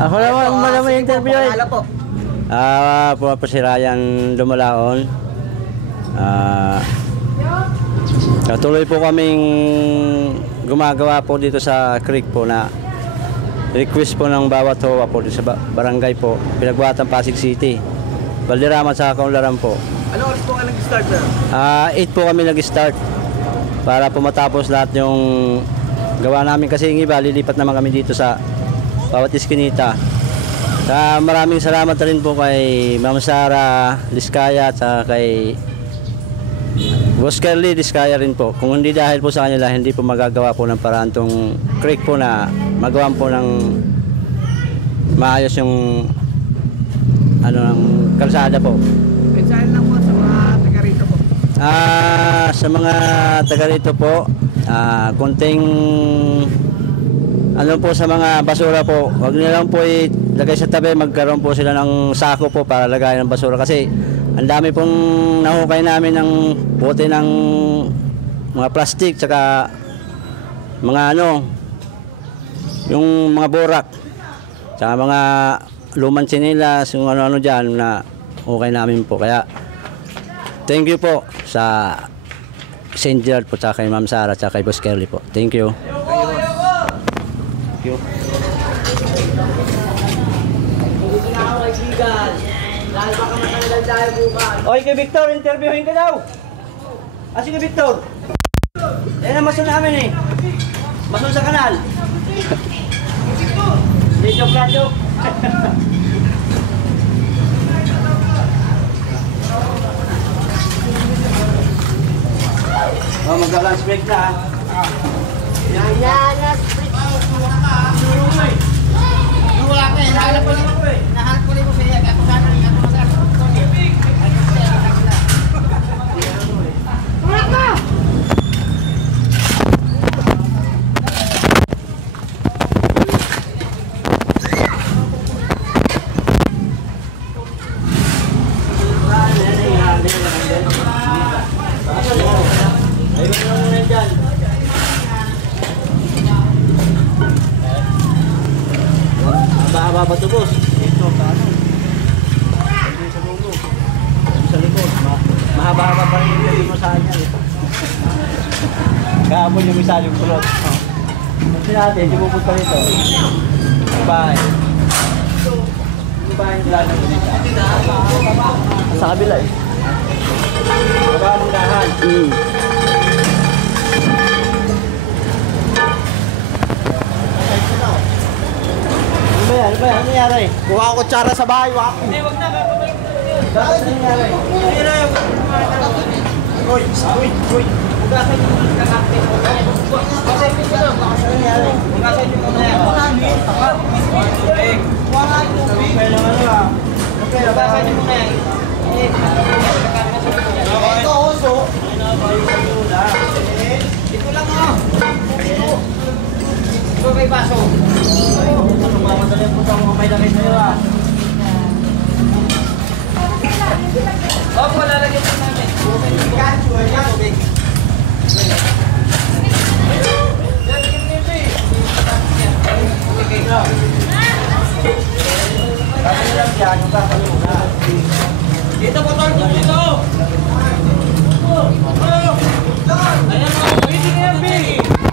Ako naman, malamang interview eh. Pakilala po. Po si Ryan Lumalaon. Tuloy po kaming gumagawa po dito sa creek po na request po ng bawat HOA po sa barangay po, Pinagbuhatan, Pasig City, Valderrama sa Kaunlaran po. Ano oras po ka nag-start na? 8 po kami nag-start para po matapos lahat yung gawa namin kasi yung iba, lilipat naman kami dito sa bawat iskinita. Maraming salamat rin po kay Ma'am Sara Diskaya at kay Boss Kerly Diskaya rin po. Kung hindi dahil po sa kanila, hindi po magagawa po ng paraan tong creek po na magawa po ng maayos yung ng kalsada po. Mensahe lang po sa mga taga rito po. Sa mga taga rito po, konting po sa mga basura po, wag nilang po ilagay sa tabi, magkaroon po sila ng sako po para lagay ng basura kasi ang dami pong nahukay namin ng bote ng mga plastic tsaka mga yung mga borak tsaka mga lumang tsinelas, yung ano dyan na hukay namin po. Kaya thank you po sa St. Gerard po tsaka kay Ma'am Sara tsaka kay Boss Kerly po. Thank you. Thank you. Oy, kay Victor, interviewin ka daw. Sige Victor. Yan ang masun namin eh. Masun sa kanal. Joke lang, joke. Mag-lunch break na. Lunch break. Wala ka eh, nahanap ko rin ko siya. Ako sana rin ako masarap. Wala ka! Mahaba ba ito, boss? Ito, paano? Hindi sa dulo. Sa likod. Mahaba-haba pa rin yung galing mo sa kanya. Kahapon yung isa yung kulot. Kasi natin, hindi pupunta rito. Yung bahay. Yung bahay yung lalang mo dito. Sa kabila eh. Baba mong dahan. Ano ba yan? Ano nangyari? Kuha ko kutsara sa bahay, wak. Hindi, wag na. Bakit ano nangyari? Uy. Hugasan yung mga kakapit. Hugasan yung mga nangyari. Hugasan yung mga nangyari. Hugasan yung mga Ito, oso. Ito lang oh. Ito kay baso. Mamadali po sa mga may damit na yun. Opo, lalagyan po namin. Gancho, yan, tubig. Dito po tol, dito! Ayan o, PDNB!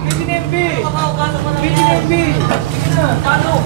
PDNB! PDNB! Ano?